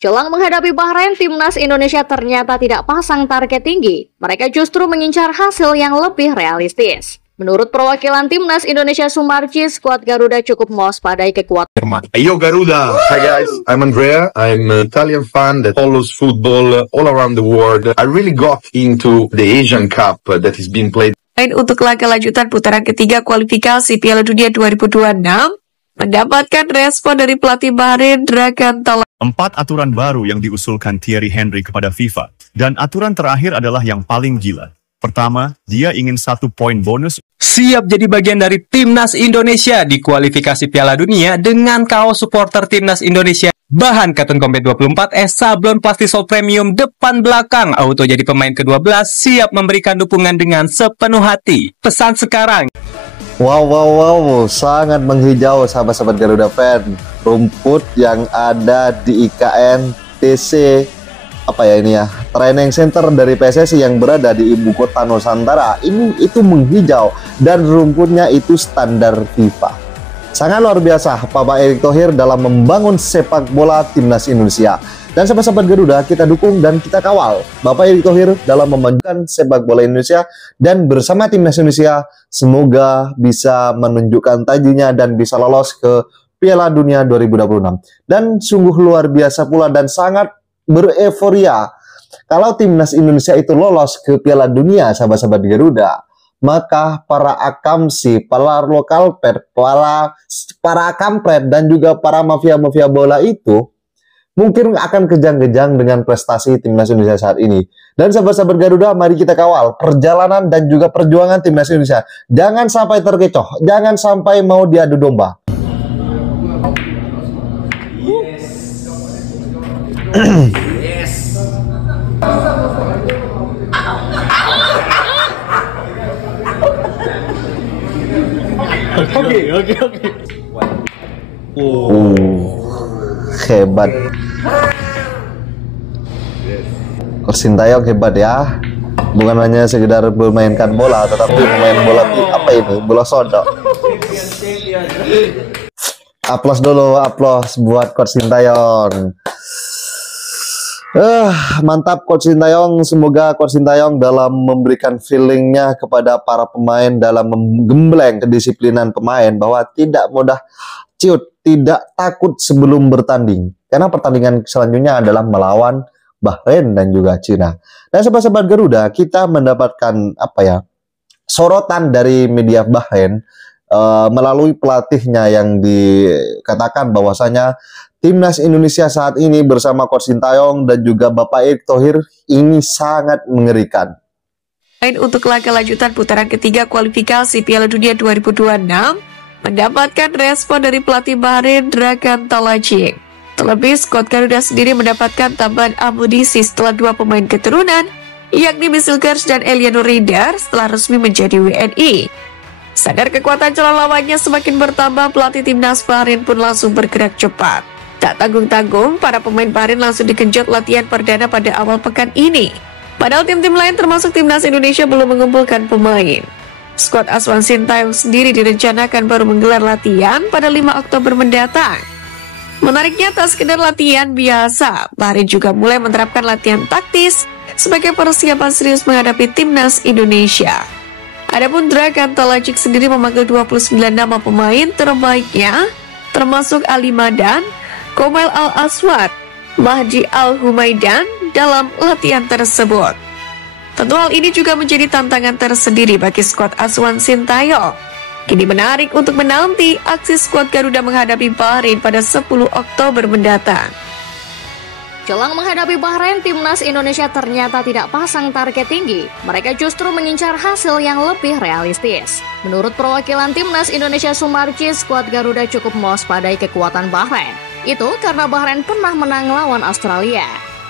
Jelang menghadapi Bahrain, timnas Indonesia ternyata tidak pasang target tinggi. Mereka justru mengincar hasil yang lebih realistis. Menurut perwakilan timnas Indonesia Sumarji, skuad Garuda cukup mewaspadai kekuatan. Yo Garuda! Hi guys, I'm Andrea. I'm an Italian fan that follows football all around the world. I really got into the Asian Cup that is being played. Untuk laga lanjutan putaran ketiga kualifikasi Piala Dunia 2026, mendapatkan respon dari pelatih Bahrain Dragan Talay. 4 aturan baru yang diusulkan Thierry Henry kepada FIFA. Dan aturan terakhir adalah yang paling gila. Pertama, dia ingin 1 poin bonus. Siap jadi bagian dari timnas Indonesia di kualifikasi Piala Dunia dengan kaos supporter timnas Indonesia. Bahan Cotton Combat 24S, sablon plastisol premium depan belakang. Auto jadi pemain ke-12, siap memberikan dukungan dengan sepenuh hati. Pesan sekarang. Wow, sangat menghijau sahabat-sahabat Garuda fan. Rumput yang ada di IKN TC Training Center dari PSSI yang berada di ibu kota Nusantara itu menghijau dan rumputnya itu standar FIFA. Sangat luar biasa Bapak Erick Thohir dalam membangun sepak bola timnas Indonesia. Dan sahabat-sahabat Garuda, kita dukung dan kita kawal Bapak Erick Thohir dalam memajukan sepak bola Indonesia, dan bersama timnas Indonesia semoga bisa menunjukkan tajinya dan bisa lolos ke Piala Dunia 2026. Dan sungguh luar biasa pula dan sangat bereforia kalau timnas Indonesia itu lolos ke Piala Dunia, sahabat-sahabat Garuda. Maka para akamsi, para lokal pet, para akampret dan juga para mafia-mafia bola itu mungkin akan kejang-kejang dengan prestasi timnas Indonesia saat ini. Dan sahabat-sahabat Garuda, mari kita kawal perjalanan dan juga perjuangan timnas Indonesia. Jangan sampai terkecoh, jangan sampai mau diadu domba. Oke. Hebat. Coach Sintayong hebat ya. Bukan hanya sekedar memainkan bola, tetapi memain bola bola sodok. Aplaus dulu, aplaus buat Coach Sintayong. Mantap Coach Sintayong. Semoga Coach Sintayong dalam memberikan feelingnya kepada para pemain dalam menggembleng kedisiplinan pemain bahwa tidak mudah ciut, tidak takut sebelum bertanding. Karena pertandingan selanjutnya adalah melawan Bahrain dan juga Cina. Dan sahabat-sahabat Garuda, kita mendapatkan sorotan dari media Bahrain melalui pelatihnya yang dikatakan bahwasanya timnas Indonesia saat ini bersama Coach Sintayong dan juga Bapak Erick Thohir ini sangat mengerikan. Untuk laga lanjutan putaran ketiga kualifikasi Piala Dunia 2026, mendapatkan respon dari pelatih Bahrain Dragan Talay. Terlebih, skuad Garuda sendiri mendapatkan tambahan amunisi setelah 2 pemain keturunan, yakni Misilkers dan Eliano Rindar setelah resmi menjadi WNI. Sadar kekuatan calon lawannya semakin bertambah, pelatih timnas Bahrain pun langsung bergerak cepat. Tak tanggung-tanggung, para pemain Bahrain langsung digenjot latihan perdana pada awal pekan ini. Padahal tim-tim lain termasuk timnas Indonesia belum mengumpulkan pemain. Skuad Aswan Sintayong sendiri direncanakan baru menggelar latihan pada 5 Oktober mendatang. Menariknya, tak sekedar latihan biasa, Bahrain juga mulai menerapkan latihan taktis sebagai persiapan serius menghadapi timnas Indonesia. Adapun Dragan Talay sendiri memanggil 29 nama pemain terbaiknya, termasuk Ali Madan, Komel Al-Aswad, Mahdi Al-Humaidan dalam latihan tersebut. Tentu hal ini juga menjadi tantangan tersendiri bagi skuad Aswan Sintayong. Kini menarik untuk menanti aksi skuad Garuda menghadapi Bahrain pada 10 Oktober mendatang. Jelang menghadapi Bahrain, timnas Indonesia ternyata tidak pasang target tinggi. Mereka justru mengincar hasil yang lebih realistis. Menurut perwakilan timnas Indonesia Sumarji, skuad Garuda cukup mewaspadai kekuatan Bahrain. Itu karena Bahrain pernah menang lawan Australia.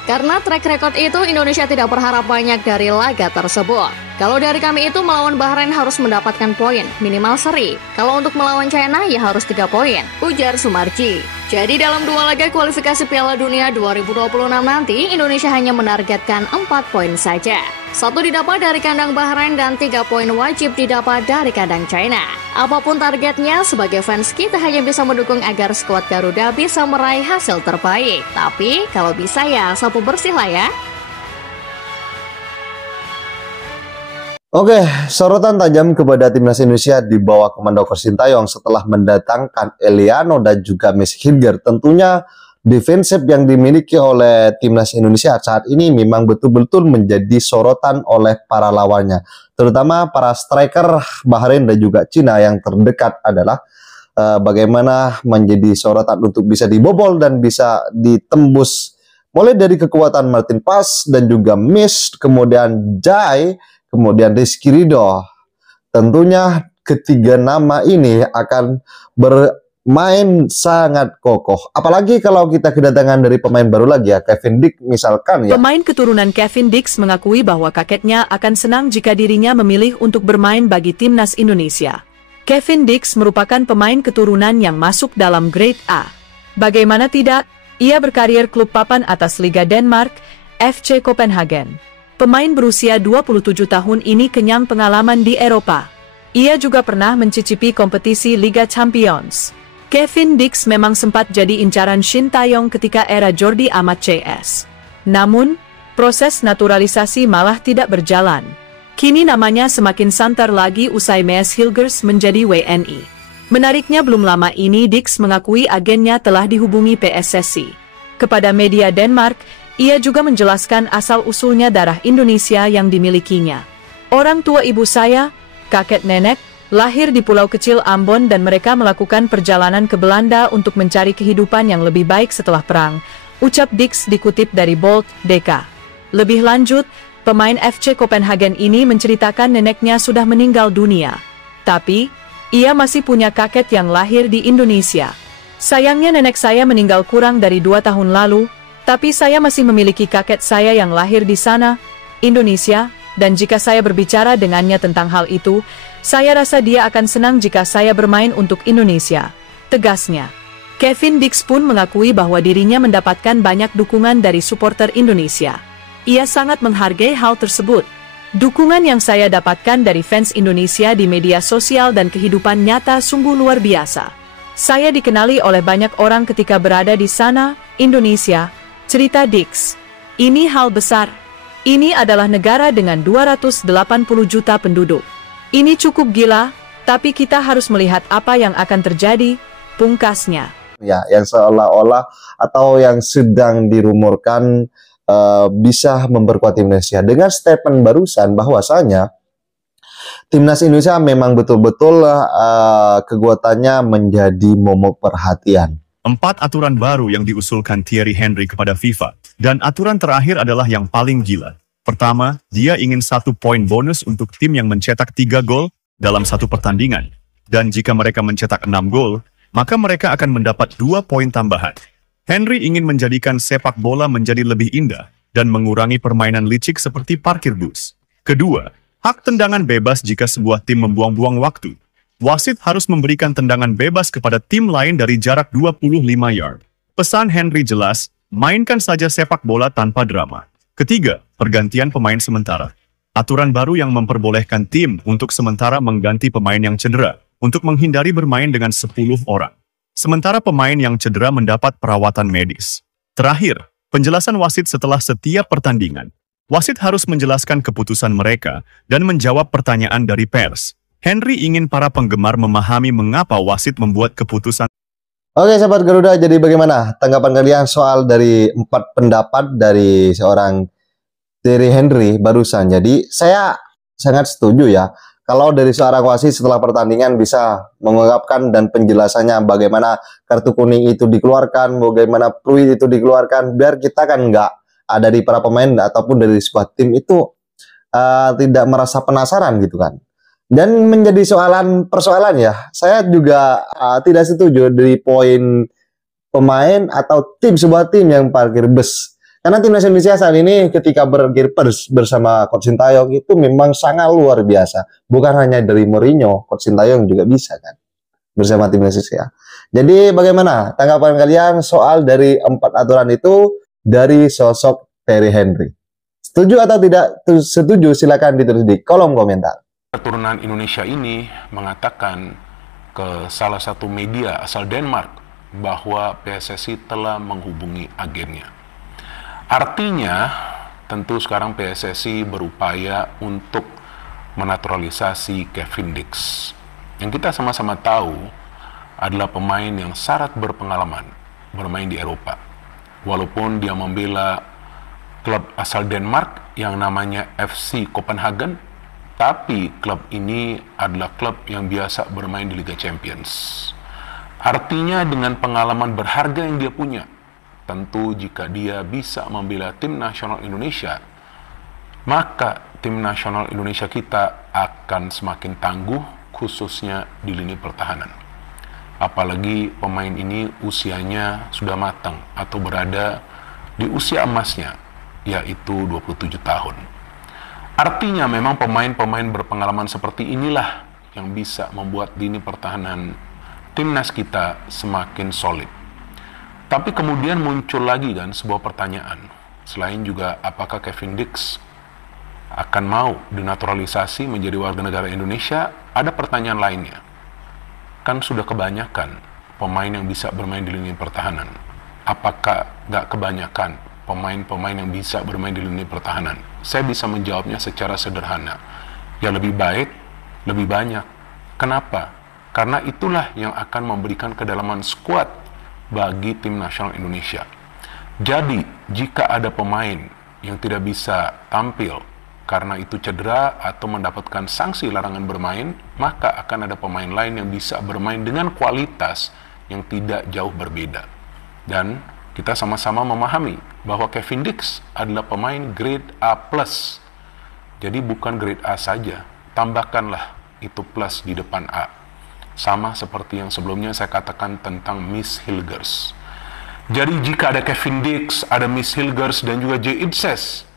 Karena track record itu, Indonesia tidak berharap banyak dari laga tersebut. Kalau dari kami itu melawan Bahrain harus mendapatkan poin, minimal seri. Kalau untuk melawan China ya harus 3 poin, ujar Sumarji. Jadi dalam 2 laga kualifikasi Piala Dunia 2026 nanti, Indonesia hanya menargetkan 4 poin saja. 1 didapat dari kandang Bahrain dan 3 poin wajib didapat dari kandang China. Apapun targetnya, sebagai fans kita hanya bisa mendukung agar skuad Garuda bisa meraih hasil terbaik. Tapi kalau bisa ya sapu bersih lah ya. Oke, sorotan tajam kepada timnas Indonesia di bawah komando Coach Sintayong setelah mendatangkan Eliano dan juga Messi Hilger. Tentunya defensif yang dimiliki oleh timnas Indonesia saat ini memang betul-betul menjadi sorotan oleh para lawannya. Terutama para striker Bahrain dan juga Cina yang terdekat adalah bagaimana menjadi sorotan untuk bisa dibobol dan bisa ditembus. Mulai dari kekuatan Martin Paes dan juga Miss, kemudian Jai, kemudian Rizky Ridho. Tentunya ketiga nama ini akan bermain sangat kokoh. Apalagi kalau kita kedatangan dari pemain baru lagi ya, Kevin Dix misalkan ya. Pemain keturunan Kevin Dix mengakui bahwa kakeknya akan senang jika dirinya memilih untuk bermain bagi timnas Indonesia. Kevin Dix merupakan pemain keturunan yang masuk dalam Grade A. Bagaimana tidak, ia berkarir klub papan atas Liga Denmark, FC Copenhagen. Pemain berusia 27 tahun ini kenyang pengalaman di Eropa. Ia juga pernah mencicipi kompetisi Liga Champions. Kevin Dix memang sempat jadi incaran Sintayong ketika era Jordi Amat CS. Namun, proses naturalisasi malah tidak berjalan. Kini namanya semakin santer lagi usai Messi Hilgers menjadi WNI. Menariknya belum lama ini Dix mengakui agennya telah dihubungi PSSI. Kepada media Denmark, ia juga menjelaskan asal-usulnya darah Indonesia yang dimilikinya. Orang tua ibu saya, kakek nenek, lahir di pulau kecil Ambon dan mereka melakukan perjalanan ke Belanda untuk mencari kehidupan yang lebih baik setelah perang, ucap Dix dikutip dari Bold, DK. Lebih lanjut, pemain FC Copenhagen ini menceritakan neneknya sudah meninggal dunia. Tapi, ia masih punya kakek yang lahir di Indonesia. Sayangnya nenek saya meninggal kurang dari 2 tahun lalu, tapi saya masih memiliki kakek saya yang lahir di sana, Indonesia, dan jika saya berbicara dengannya tentang hal itu, saya rasa dia akan senang jika saya bermain untuk Indonesia, tegasnya. Kevin Dix pun mengakui bahwa dirinya mendapatkan banyak dukungan dari supporter Indonesia. Ia sangat menghargai hal tersebut. Dukungan yang saya dapatkan dari fans Indonesia di media sosial dan kehidupan nyata sungguh luar biasa. Saya dikenali oleh banyak orang ketika berada di sana, Indonesia, cerita Dix. Ini hal besar. Ini adalah negara dengan 280 juta penduduk. Ini cukup gila, tapi kita harus melihat apa yang akan terjadi, pungkasnya. Ya, yang seolah-olah atau yang sedang dirumorkan bisa memperkuat Indonesia. Dengan statement barusan bahwasanya timnas Indonesia memang betul-betul kekuatannya menjadi momok perhatian. 4 aturan baru yang diusulkan Thierry Henry kepada FIFA, dan aturan terakhir adalah yang paling gila. Pertama, dia ingin 1 poin bonus untuk tim yang mencetak 3 gol dalam 1 pertandingan. Dan jika mereka mencetak 6 gol, maka mereka akan mendapat 2 poin tambahan. Henry ingin menjadikan sepak bola menjadi lebih indah dan mengurangi permainan licik seperti parkir bus. Kedua, hak tendangan bebas jika sebuah tim membuang-buang waktu. Wasit harus memberikan tendangan bebas kepada tim lain dari jarak 25 yard. Pesan Henry jelas, mainkan saja sepak bola tanpa drama. Ketiga, pergantian pemain sementara. Aturan baru yang memperbolehkan tim untuk sementara mengganti pemain yang cedera untuk menghindari bermain dengan 10 orang. Sementara pemain yang cedera mendapat perawatan medis. Terakhir, penjelasan wasit setelah setiap pertandingan. Wasit harus menjelaskan keputusan mereka dan menjawab pertanyaan dari pers. Henry ingin para penggemar memahami mengapa wasit membuat keputusan. Oke, sahabat Garuda, jadi bagaimana tanggapan kalian soal dari 4 pendapat dari seorang Thierry Henry barusan? Jadi saya sangat setuju ya, kalau dari seorang wasit setelah pertandingan bisa mengungkapkan dan penjelasannya bagaimana kartu kuning itu dikeluarkan, bagaimana peluit itu dikeluarkan, biar kita kan nggak ada di para pemain ataupun dari sebuah tim itu tidak merasa penasaran gitu kan. Dan menjadi persoalan ya, saya juga tidak setuju dari poin pemain atau sebuah tim yang parkir bus. Karena timnas Indonesia saat ini ketika parkir bus bersama Coach Sintayong itu memang sangat luar biasa. Bukan hanya dari Mourinho, Coach Sintayong juga bisa kan bersama timnas Indonesia. Jadi bagaimana tanggapan kalian soal dari 4 aturan itu dari sosok Thierry Henry? Setuju atau tidak setuju? Silakan ditulis di kolom komentar. Keturunan Indonesia ini mengatakan ke salah satu media asal Denmark bahwa PSSI telah menghubungi agennya. Artinya, tentu sekarang PSSI berupaya untuk menaturalisasi Kevin Dix. Yang kita sama-sama tahu adalah pemain yang syarat berpengalaman bermain di Eropa. Walaupun dia membela klub asal Denmark yang namanya FC Copenhagen, tapi klub ini adalah klub yang biasa bermain di Liga Champions. Artinya dengan pengalaman berharga yang dia punya, tentu jika dia bisa membela tim nasional Indonesia, maka tim nasional Indonesia kita akan semakin tangguh, khususnya di lini pertahanan. Apalagi pemain ini usianya sudah matang atau berada di usia emasnya, yaitu 27 tahun. Artinya memang pemain-pemain berpengalaman seperti inilah yang bisa membuat lini pertahanan timnas kita semakin solid. Tapi kemudian muncul lagi kan sebuah pertanyaan. Selain juga apakah Kevin Dix akan mau dinaturalisasi menjadi warga negara Indonesia, ada pertanyaan lainnya. Kan sudah kebanyakan pemain yang bisa bermain di lini pertahanan. Apakah nggak kebanyakan pemain-pemain yang bisa bermain di lini pertahanan? Saya bisa menjawabnya secara sederhana. Ya lebih baik, lebih banyak. Kenapa? Karena itulah yang akan memberikan kedalaman skuad bagi tim nasional Indonesia. Jadi, jika ada pemain yang tidak bisa tampil karena itu cedera atau mendapatkan sanksi larangan bermain, maka akan ada pemain lain yang bisa bermain dengan kualitas yang tidak jauh berbeda. Dan kita sama-sama memahami bahwa Kevin Dix adalah pemain grade A+. Jadi bukan grade A saja, tambahkanlah itu plus di depan A. Sama seperti yang sebelumnya saya katakan tentang Miss Hilgers. Jadi jika ada Kevin Dix, ada Miss Hilgers dan juga J. Idses,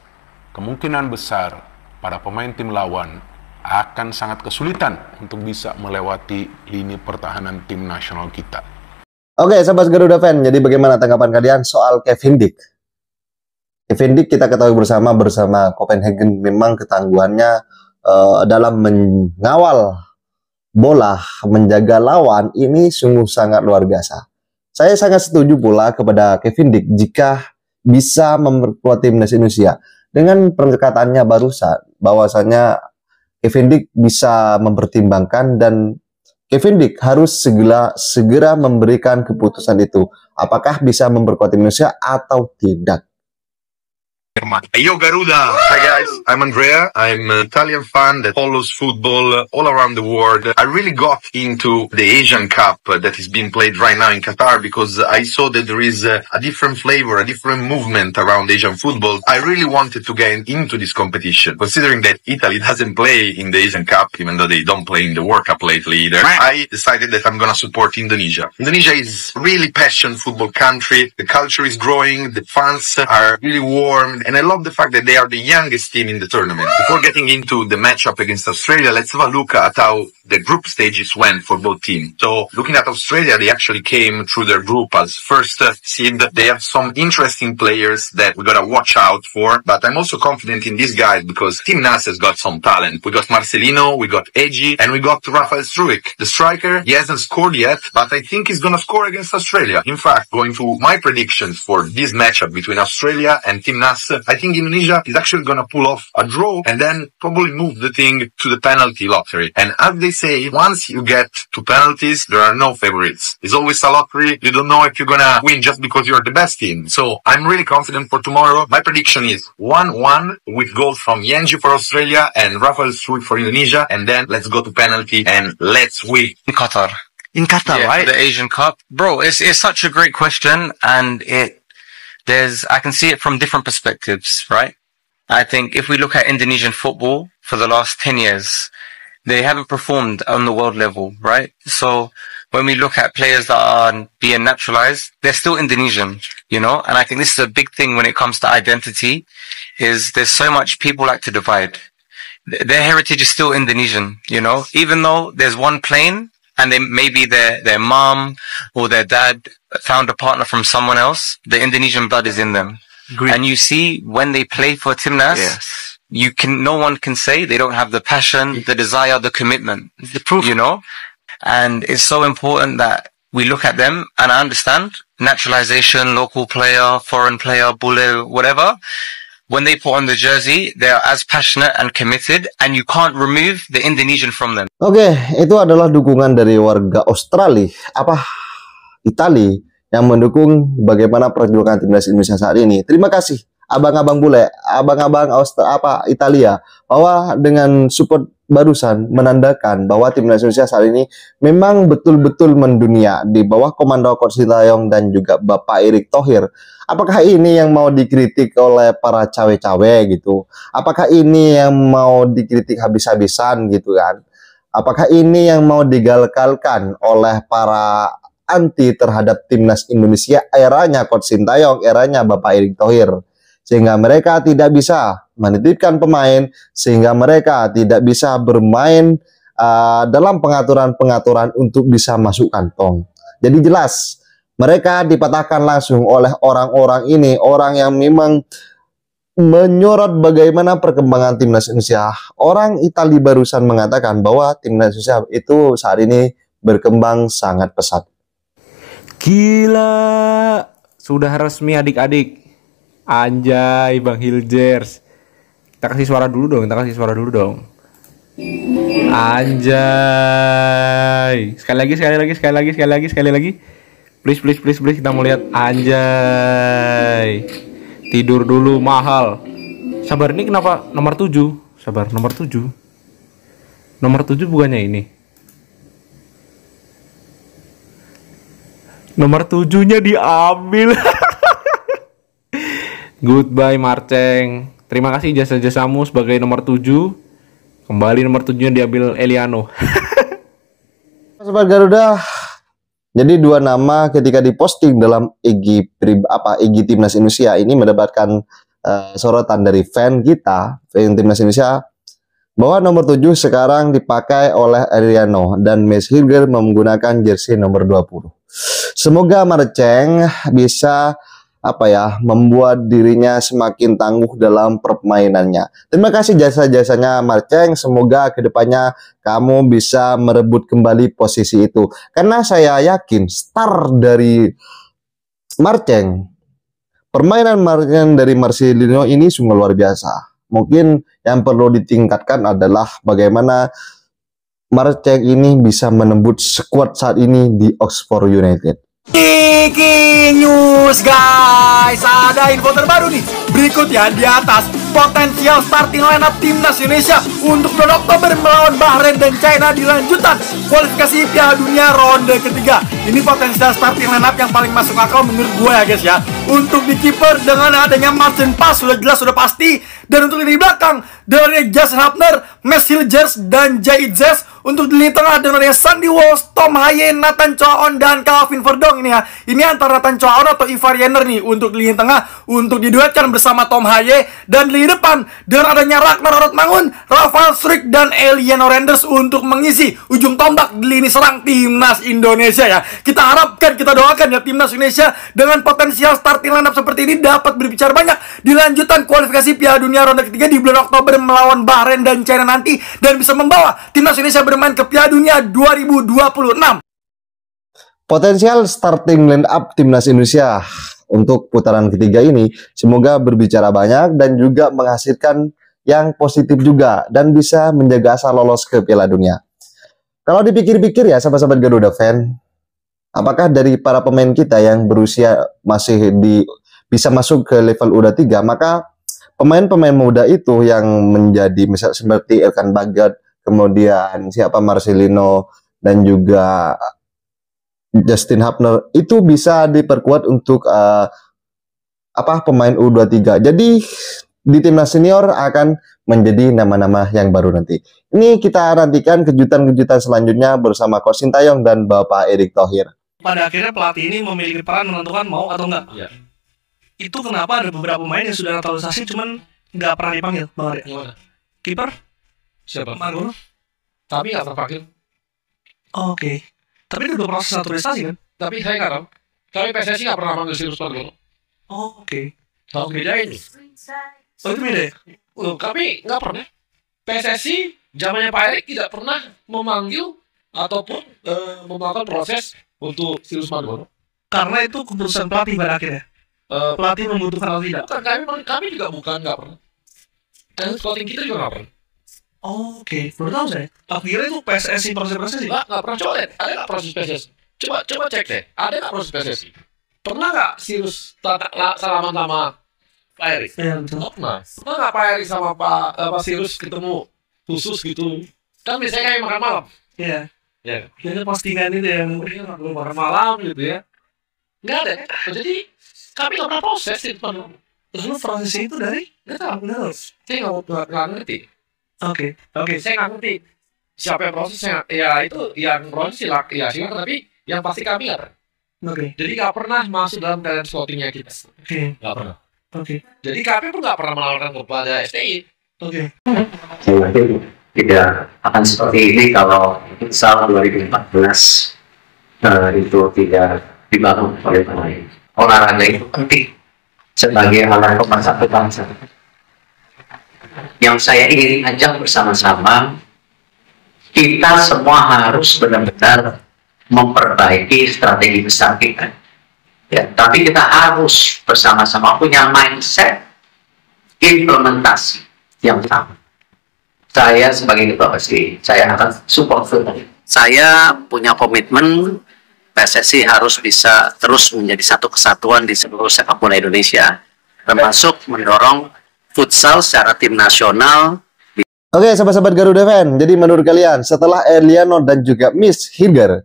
kemungkinan besar para pemain tim lawan akan sangat kesulitan untuk bisa melewati lini pertahanan tim nasional kita. Oke, sahabat Garuda Fan, jadi bagaimana tanggapan kalian soal Kevin Dix? Kevin Dix kita ketahui bersama Copenhagen memang ketangguhannya dalam mengawal bola, menjaga lawan ini sungguh sangat luar biasa. Saya sangat setuju pula kepada Kevin Dix jika bisa memperkuat timnas Indonesia. Dengan perkataannya barusan, bahwasanya Kevin Dix bisa mempertimbangkan dan Kevin Dix harus segera memberikan keputusan itu. Apakah bisa memperkuat Indonesia atau tidak? Yo Garuda! Hi guys, I'm Andrea. I'm an Italian fan that follows football all around the world. I really got into the Asian Cup that is being played right now in Qatar because I saw that there is a different flavor, a different movement around Asian football. I really wanted to get into this competition, considering that Italy doesn't play in the Asian Cup, even though they don't play in the World Cup lately either. I decided that I'm gonna support Indonesia. Indonesia is really passionate football country. The culture is growing. The fans are really warm. And I love the fact that they are the youngest team in the tournament. Before getting into the matchup against Australia, let's have a look at how the group stages went for both teams. So looking at Australia, they actually came through their group as first seed. They have some interesting players that we gotta watch out for, but I'm also confident in these guys because Team NAS has got some talent. We got Marcelino, we got Egi, and we got Rafael Struik. The striker, he hasn't scored yet, but I think he's gonna score against Australia. In fact, going through my predictions for this matchup between Australia and Team NAS, I think Indonesia is actually gonna pull off a draw and then probably move the thing to the penalty lottery. And as they say, once you get to penalties, there are no favorites. It's always a lottery. You don't know if you're gonna win just because you're the best team. So I'm really confident for tomorrow. My prediction is 1-1 with goals from Yenji for Australia and Rafael Struik for Indonesia. And then let's go to penalty and let's win. In Qatar, yeah, right? The Asian Cup. Bro, it's such a great question, and I can see it from different perspectives, right? I think if we look at Indonesian football for the last 10 years, they haven't performed on the world level, right? So when we look at players that are being naturalized, they're still Indonesian, you know? And I think this is a big thing when it comes to identity, is there's so much people like to divide. Their heritage is still Indonesian, you know? Even though there's one plane, and maybe their mom or their dad found a partner from someone else, the Indonesian blood is in them. Agreed. And you see when they play for Timnas, yes, no one can say they don't have the passion, the desire, the commitment, the proof, you know? And it's so important that we look at them, and I understand naturalization, local player, foreign player, bule, whatever. When they put on the jersey, they are as passionate and committed, and you can't remove the Indonesian from them. Oke, itu adalah dukungan dari warga Australia, Italia, yang mendukung bagaimana perjuangan timnas Indonesia saat ini. Terima kasih abang-abang bule, abang-abang Italia, bahwa dengan support barusan menandakan bahwa timnas Indonesia saat ini memang betul-betul mendunia di bawah komando Coach Sintayong dan juga Bapak Erick Thohir. Apakah ini yang mau dikritik oleh para cawe-cawe gitu? Apakah ini yang mau dikritik habis-habisan gitu kan? Apakah ini yang mau digalgalkan oleh para anti terhadap timnas Indonesia eranya Coach Sintayong, eranya Bapak Erick Thohir? Sehingga mereka tidak bisa menitipkan pemain, sehingga mereka tidak bisa bermain dalam pengaturan-pengaturan untuk bisa masuk kantong. Jadi jelas, mereka dipatahkan langsung oleh orang-orang ini, orang yang memang menyorot bagaimana perkembangan timnas Indonesia. Orang Italia barusan mengatakan bahwa timnas Indonesia itu saat ini berkembang sangat pesat. Gila, sudah resmi adik-adik. Anjay, Bang Hiljers. Kita kasih suara dulu dong, Anjay. Sekali lagi. Please, kita mau lihat. Anjay. Tidur dulu mahal. Sabar, ini kenapa nomor 7? Sabar, nomor 7. Nomor 7 bukannya ini. Nomor 7-nya diambil. Goodbye Marceng. Terima kasih jasa-jasamu sebagai nomor 7. Kembali nomor 7-nya diambil Eliano. Sobat Garuda, jadi dua nama ketika diposting dalam IG Timnas Indonesia ini mendapatkan sorotan dari fan kita, fan Timnas Indonesia, bahwa nomor 7 sekarang dipakai oleh Eliano dan Mes Hilger menggunakan jersey nomor 20. Semoga Marceng bisa membuat dirinya semakin tangguh dalam permainannya. Terima kasih jasa-jasanya Marceng. Semoga kedepannya kamu bisa merebut kembali posisi itu. Karena saya yakin star dari Marceng, permainan Marceng dari Marcelino ini sungguh luar biasa. Mungkin yang perlu ditingkatkan adalah bagaimana Marceng ini bisa menembus skuad saat ini di Oxford United. Breaking news guys, ada info terbaru nih. Berikut ya di atas potensial starting lineup timnas Indonesia untuk bulan Oktober melawan Bahrain dan China di lanjutan kualifikasi Piala Dunia ronde ketiga. Ini potensial starting lineup yang paling masuk akal menurut gue ya guys ya. Untuk di kiper dengan adanya Martin Paes sudah jelas sudah pasti, dan untuk di belakang dari Jason Hapner, Mes Hilgers dan Jait Zes. Untuk di lini tengah dengan adanya Sandy Walsh, Tom Haye, Nathan Choaon dan Calvin Verdong ini ya. Ini antara Nathan Choaon atau Ivar Jenner nih untuk di lini tengah untuk diduetkan bersama Tom Haye, dan di lini depan dengan adanya Ragnar Rotmangun, Rafael Struijk dan Eliano Renders untuk mengisi ujung tombak di lini serang timnas Indonesia ya. Kita harapkan, kita doakan ya timnas Indonesia dengan potensial starting lineup seperti ini dapat berbicara banyak di lanjutan kualifikasi Piala Dunia ronde ketiga di bulan Oktober melawan Bahrain dan China nanti, dan bisa membawa timnas Indonesia bermain ke Piala Dunia 2026. Potensial starting line up timnas Indonesia untuk putaran ketiga ini semoga berbicara banyak dan juga menghasilkan yang positif juga dan bisa menjaga asa lolos ke Piala Dunia. Kalau dipikir-pikir ya sahabat-sahabat Garuda fan, apakah dari para pemain kita yang berusia masih bisa masuk ke level U23, maka pemain-pemain muda itu yang menjadi misal seperti Elkan Bagat, kemudian Marcelino dan juga Justin Hapner itu bisa diperkuat untuk pemain U23. Jadi di timnas senior akan menjadi nama-nama yang baru nanti. Ini kita nantikan kejutan-kejutan selanjutnya bersama Coach Sintayong dan Bapak Erick Thohir. Pada akhirnya pelatih ini memiliki peran menentukan mau atau enggak. Ya. Itu kenapa ada beberapa pemain yang sudah naturalisasi cuman nggak pernah dipanggil, Bang Arya. Kiper? Siapa? Margono. Tapi nggak terpanggil. Oke. Tapi itu udah proses naturalisasi kan? Tapi saya nggak tahu. Tapi PSSI nggak pernah panggil Sirus Margono. Oke. Oke, jadi oh itu beda ya? Kami nggak pernah. PSSI zamannya Pak Erik tidak pernah memanggil ataupun melakukan proses untuk Sirus Margono. Karena itu keputusan pelatih pada akhirnya. Pelatih membutuhkan atau tidak? Bukan, kami juga bukan, nggak pernah. Dan scouting kita juga nggak pernah. Oke, baru tahu saya. Aku kira itu PSSI, proses PSSI. Nggak pernah. Coba lihat, ada nggak proses PSSI? Coba cek deh, ada nggak proses PSSI? Pernah nggak Sirus salaman sama Pak Erik? Iya, betul. Nggak pernah. Pernah nggak Pak Erik sama Pak Sirus ketemu khusus gitu? Kan biasanya kami makan malam. Iya. Ya. Jadi postingan itu yang makan malam gitu ya. Nggak ada. Jadi kami nggak pernah proses itu. Lalu prosesnya itu dari? Nggak tahu. Saya nggak ngerti. Oke. Saya nggak ngerti siapa yang prosesnya. Ya itu yang proses ya silakan, tapi yang pasti kami nggak pernah. Oke. Jadi nggak pernah masuk dalam talent scoutingnya kita. Oke. Nggak pernah. Oke. Jadi kami pun nggak pernah menawarkan kepada STI. Oke. Saya yakin tidak akan seperti ini kalau futsal 2014 itu tidak dibangun oleh pemain. Olahraga itu penting sebagai alat pemersatu bangsa. Yang saya ingin ajak bersama-sama, kita semua harus benar-benar memperbaiki strategi besar kita. Ya, tapi kita harus bersama-sama punya mindset implementasi yang sama. Saya sebagai ketua PSSI, saya akan support full. Saya punya komitmen PSSI harus bisa terus menjadi satu kesatuan di seluruh sepak bola Indonesia, termasuk mendorong futsal secara tim nasional. Oke, sahabat-sahabat Garuda Fan, jadi menurut kalian setelah Eliano dan juga Miss Hirger,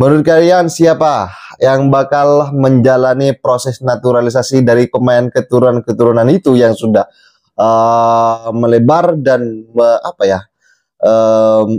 menurut kalian siapa yang bakal menjalani proses naturalisasi dari pemain keturunan-keturunan itu yang sudah melebar dan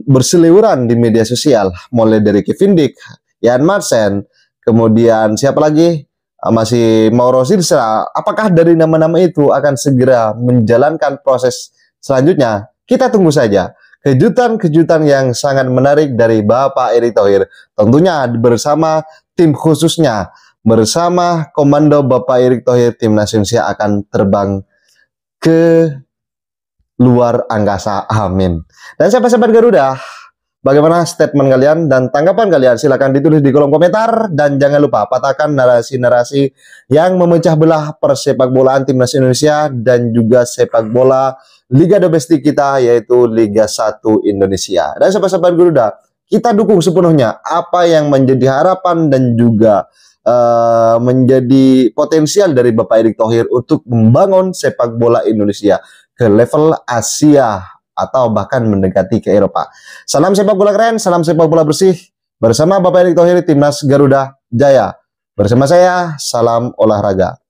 berseliweran di media sosial, mulai dari Kevin Dick, Jan Madsen, kemudian siapa lagi, masih Mauro Sirsa. Apakah dari nama-nama itu akan segera menjalankan proses selanjutnya? Kita tunggu saja kejutan-kejutan yang sangat menarik dari Bapak Erick Thohir, tentunya bersama tim khususnya, bersama komando Bapak Erick Thohir. Timnas Indonesia akan terbang ke luar angkasa, amin. Dan sahabat-sahabat Garuda, bagaimana statement kalian dan tanggapan kalian? Silahkan ditulis di kolom komentar. Dan jangan lupa patahkan narasi-narasi yang memecah belah persepak bolaan Timnas Indonesia dan juga sepak bola Liga Domestik kita, yaitu Liga 1 Indonesia. Dan sahabat-sahabat Garuda, kita dukung sepenuhnya apa yang menjadi harapan dan juga menjadi potensial dari Bapak Erick Thohir untuk membangun sepak bola Indonesia ke level Asia atau bahkan mendekati ke Eropa. Salam sepak bola keren, salam sepak bola bersih. Bersama Bapak Erick Thohir, Timnas Garuda Jaya. Bersama saya, salam olahraga.